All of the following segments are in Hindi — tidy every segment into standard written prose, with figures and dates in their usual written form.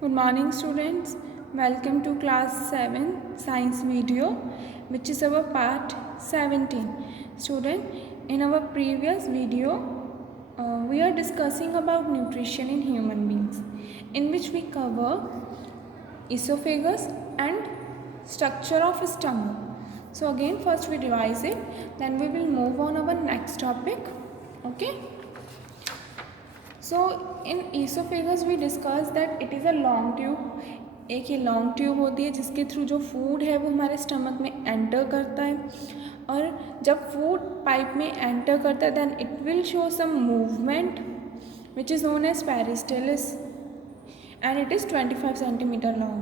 Good morning students, welcome to class 7 science video which is our part 17. Student, in our previous video we are discussing about nutrition in human beings in which we cover esophagus and structure of stomach. So again first we revise it, then we will move on our next topic. Okay. So in oesophagus we discuss that it is a long tube. एक ये लॉन्ग ट्यूब होती है जिसके थ्रू जो फूड है वो हमारे स्टमक में एंटर करता है, और जब फूड पाइप में एंटर करता है then it will show some movement which is known as peristalsis and it is 25 centimeter long.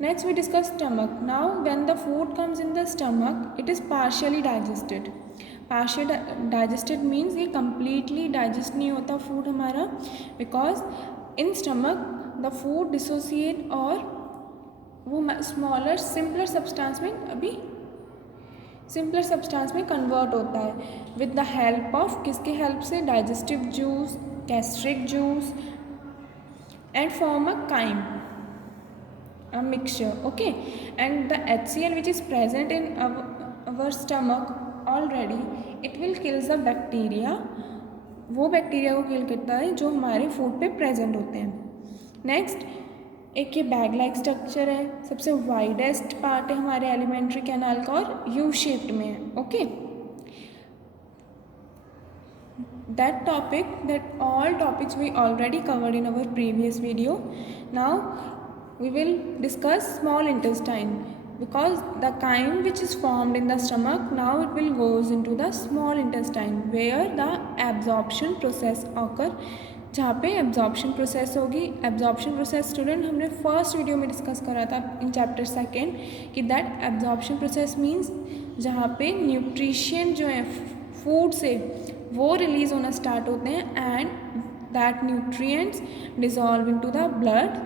Next we discuss stomach. Now when the food comes in the stomach it is partially digested. Partially digested means ये completely digest नहीं होता food हमारा, because in stomach the food dissociate और वो smaller simpler substance में अभी सिंपलर सब्सटेंस में कन्वर्ट होता है विद द हेल्प ऑफ किसके हेल्प से, digestive juice, gastric juice and form a chyme, a mixture. Okay, and the HCl which is present in our stomach already, it will kill the bacteria. वो बैक्टीरिया को किल करता है जो हमारे फूड पे प्रेजेंट होते हैं. नेक्स्ट एक ये बैग लाइक स्ट्रक्चर है, सबसे वाइडेस्ट पार्ट है हमारे एलिमेंट्री कैनाल का और यू शेप्ड में है. Okay, that topic, that all topics we already covered in our previous video. Now we will discuss small intestine, because the chyme which is formed in the stomach, now it will goes into the small intestine where the absorption process occur. जहाँ पे एब्जॉर्प्शन प्रोसेस होगी. एब्जॉर्प्शन प्रोसेस स्टूडेंट हमने फर्स्ट वीडियो में डिस्कस करा था इन चैप्टर सेकेंड कि दैट एब्जॉर्प्शन प्रोसेस मीन्स जहाँ पे न्यूट्रिशन जो है फूड से वो रिलीज़ होना स्टार्ट होते हैं and that nutrients dissolve into the blood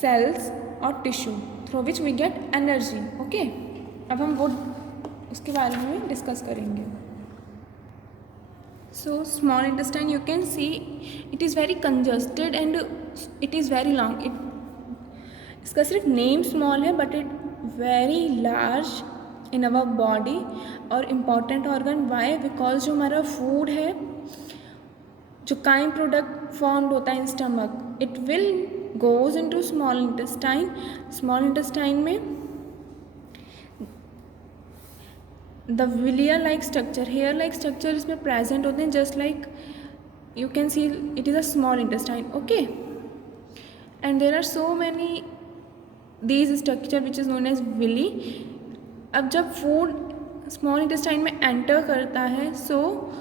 cells और tissue through which we get energy. Okay, अब हम वो उसके बारे में डिस्कस करेंगे. So small intestine you can see it is very congested and it is very long. इसका सिर्फ नेम स्मॉल है but it very large in our body और इम्पॉर्टेंट ऑर्गन. वाई? बिकॉज जो हमारा फूड है, जो काइम प्रोडक्ट फॉर्म्ड होता है in stomach, it will goes into small intestine. Small intestine में the villi like structure, hair like structure इसमें प्रेजेंट होते हैं, just like you can see it is a small intestine. Okay, and there are so many these structure which is known as villi. अब जब फूड स्मॉल इंटेस्टाइन में एंटर करता है, सो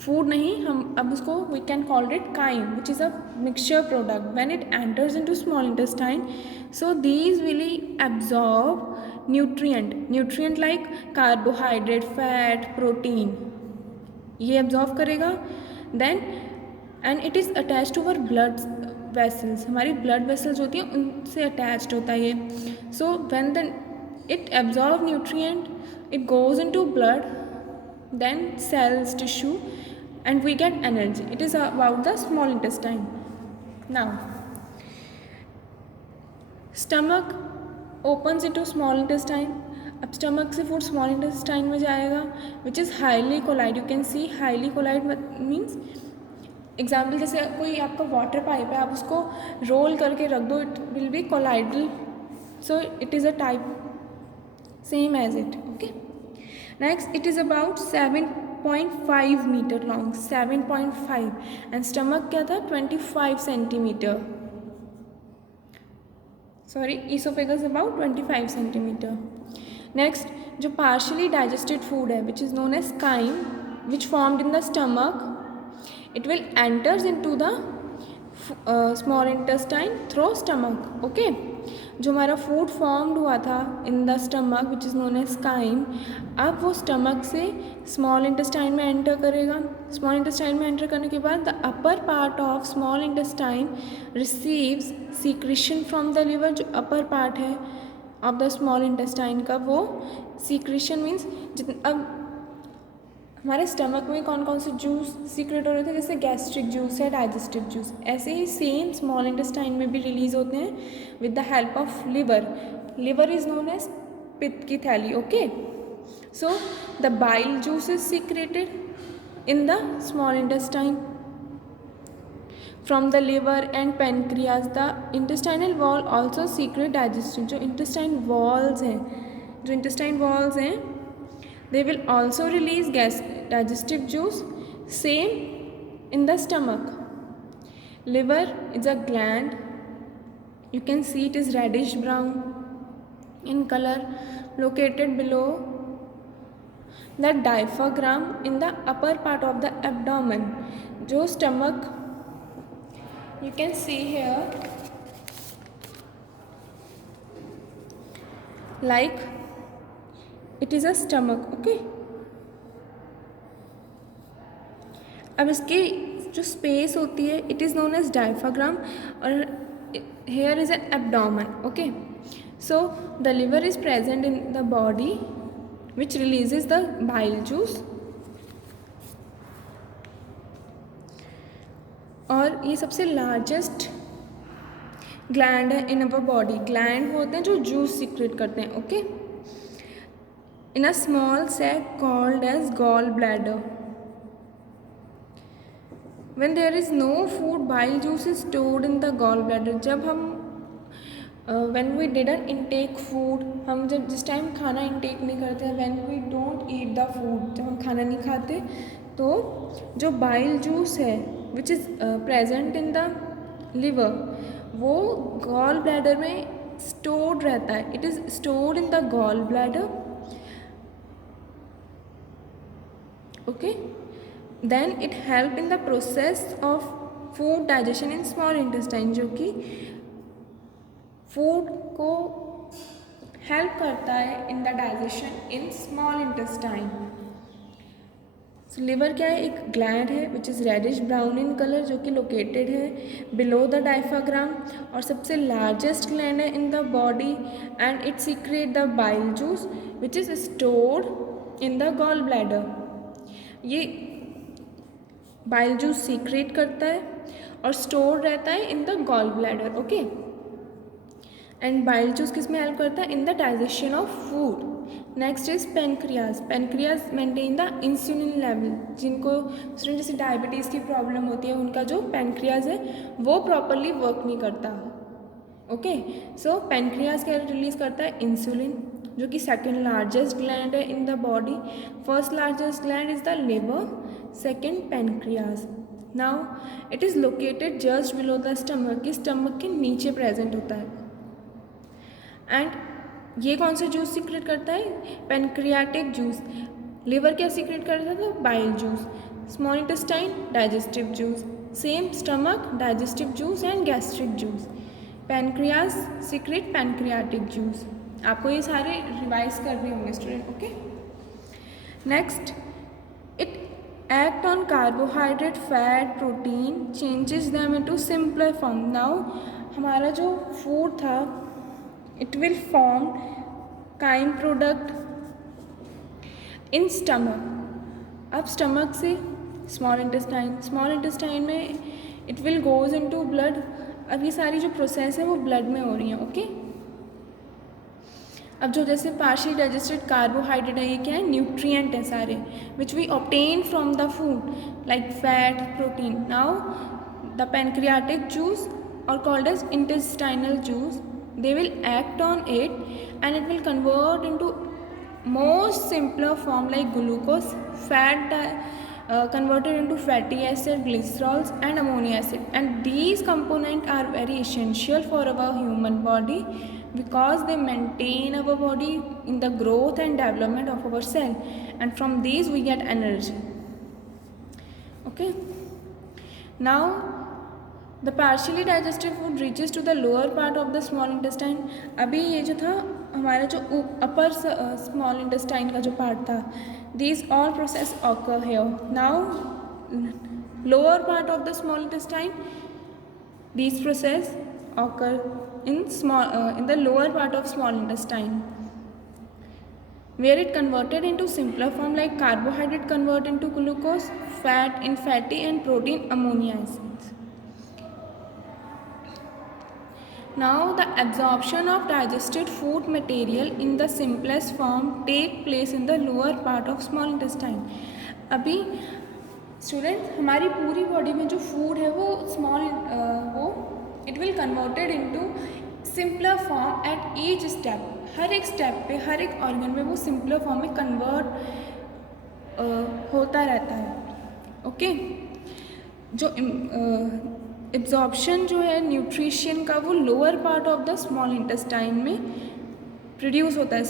फूड नहीं, हम अब उसको we can call it chyme which is a mixture product. When it enters into small intestine, so these will absorb nutrient like carbohydrate, fat, protein, ये एब्जॉर्ब करेगा. Then and it is attach to our blood vessels, हमारी ब्लड वेसल्स होती हैं उनसे अटैच्ड होता है ये. So when the it absorb nutrient, it goes into blood, then cells, tissue, and we get energy. It is about the small intestine. Now stomach opens into small intestine. अब स्टमक से फूड स्मॉल इंटेस्टाइन में जाएगा which is highly coiled. You can see highly coiled means example जैसे कोई आपका वाटर पाइप है, आप उसको रोल करके रख दो, it will be colloidal. So it is a type same as it. Okay, next it is about 7.5 meter long, 7.5, and stomach क्या था 25 centimeter. Sorry, esophagus about 25 centimeter. Next जो partially digested food है which is known as chyme which formed in the stomach, it will enters into the small intestine through stomach. Okay, जो हमारा फूड फॉर्म्ड हुआ था in the stomach which is known as chyme, अब वो स्टमक से स्मॉल इंटेस्टाइन में एंटर करेगा. स्मॉल इंटेस्टाइन में एंटर करने के बाद the upper part of small intestine receives secretion from the liver. जो अपर पार्ट है ऑफ द स्मॉल इंटेस्टाइन का वो सीक्रेशन मीन्स अब हमारे स्टमक में कौन कौन से जूस सीक्रेट हो रहे थे, जैसे गैस्ट्रिक जूस है, डाइजेस्टिव जूस, ऐसे ही सेम स्मॉल इंटेस्टाइन में भी रिलीज होते हैं with the help of liver. Liver is known as पित्त की थैली. Okay, so the bile juice is secreted in the small intestine from the liver and pancreas. The intestinal wall also secrete digestion. जो intestine walls हैं they will also release digestive juice. Same in the stomach. Liver is a gland. You can see it is reddish brown in color, located below the diaphragm in the upper part of the abdomen. जो stomach, you can see here like it is a stomach. Okay, अब इसकी जो स्पेस होती है it is known as diaphragm और here is an abdomen. Okay, so the liver is present in the body which releases the bile juice. और ये सबसे लार्जेस्ट ग्लैंड है इन अवर बॉडी. ग्लैंड होते हैं जो जूस सीक्रेट करते हैं. Okay, in a small sac called as gall bladder. When there is no food, bile juice is stored in the gallbladder. जब हम when we didn't intake food, हम जब जिस टाइम खाना इंटेक नहीं करते, when we don't eat the food, जब हम खाना नहीं खाते तो जो बाइल जूस है which is present in the liver वो गॉल ब्लैडर में stored रहता है. It is stored in the gall bladder. Okay, then it help in the process of food digestion in small intestine, जो कि फूड को हेल्प करता है in the digestion in small intestine. So liver क्या है, एक ग्लैंड है which is reddish brown in colour, जो कि लोकेटेड है बिलो द डायफ्राग्राम और सबसे लार्जेस्ट ग्लैंड है in the body and it secrete the bile juice which is stored in the gall bladder. ये बाइल जूस सीक्रेट करता है और स्टोर रहता है in the gall bladder. Okay, and bile juice किस में हेल्प करता है, in the digestion of food. Next is pancreas. Pancreas maintain the insulin level. जिनको स्टूडेंट जैसे डायबिटीज़ की प्रॉब्लम होती है उनका जो पेनक्रियाज है वो प्रॉपरली वर्क नहीं करता. ओके, सो पेनक्रियाज क्या रिलीज करता है, इंसुलिन, जो कि सेकेंड लार्जेस्ट ग्लैंड है in the body. First largest gland is the liver, second pancreas. Now it is located just below the stomach. कि स्टमक के नीचे प्रेजेंट होता है. एंड ये कौन सा जूस सीक्रेट करता है, पेनक्रियाटिक जूस. लिवर क्या सीक्रेट करता है, bile juice. Small intestine digestive juice. Same stomach digestive juice and gastric juice. Pancreas secrete pancreatic juice. आपको ये सारे रिवाइज करने होंगे student. Okay, next it act on carbohydrate, fat, protein, changes them into simpler form. Now हमारा जो फूड था it will form chyme product in stomach. अब स्टमक से स्मॉल इंटेस्टाइन में it will goes into blood. अब ये सारी जो प्रोसेस है वो ब्लड में हो रही हैं. ओके, अब जो जैसे पार्शियली डाइजेस्टेड कार्बोहाइड्रेट है ये क्या है, न्यूट्रिएंट है सारे which we obtain from the food like fat, protein. Now the pancreatic juice और called as intestinal juice, they will act on it and it will convert into most simpler form like glucose, fat converted into fatty acid, glycerols and ammonia acid. And these components are very essential for our human body because they maintain our body in the growth and development of our cell, and from these we get energy. Okay, now the partially digested food reaches to the lower part of the small intestine. अभी ये जो था हमारा जो अपर स्मॉल इंटेस्टाइन का जो पार्ट था, these all process occur here. Now lower part of the small intestine, these process occur in the lower part of small intestine. where it converted into simpler form like carbohydrate convert into glucose, fat in fatty and protein ammonia acids. Now the absorption of digested food material in the simplest form take place in the lower part of small intestine. अभी स्टूडेंट हमारी पूरी बॉडी में जो फूड है वो वो it will converted into simpler form at each step. हर एक स्टेप पे हर एक ऑर्गन में वो सिंपलर फॉर्म में कन्वर्ट होता रहता है. ओके जो एब्जॉर्प्शन जो है न्यूट्रिशन का वो lower part of the small intestine में प्रोड्यूस होता है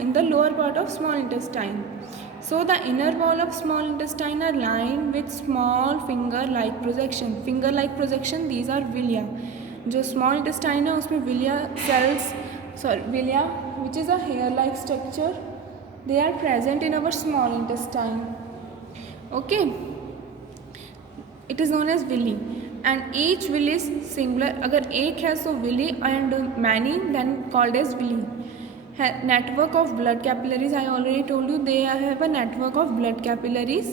in the lower part of small intestine. So the inner wall of small intestine are line with small finger like projection. Finger like projection these are villi. जो स्मॉल इंटेस्टाइन है उसमें villi cells villi which is a hair like structure they are present in our small intestine. Okay it is known as villi and each villi is singular. अगर एक है so villi and many then called as villi. Network of blood capillaries, I already told you they have a network of blood capillaries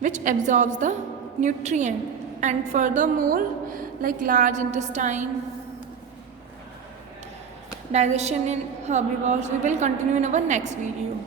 which absorbs the nutrient. And furthermore like large intestine, digestion in herbivores, we will continue in our next video.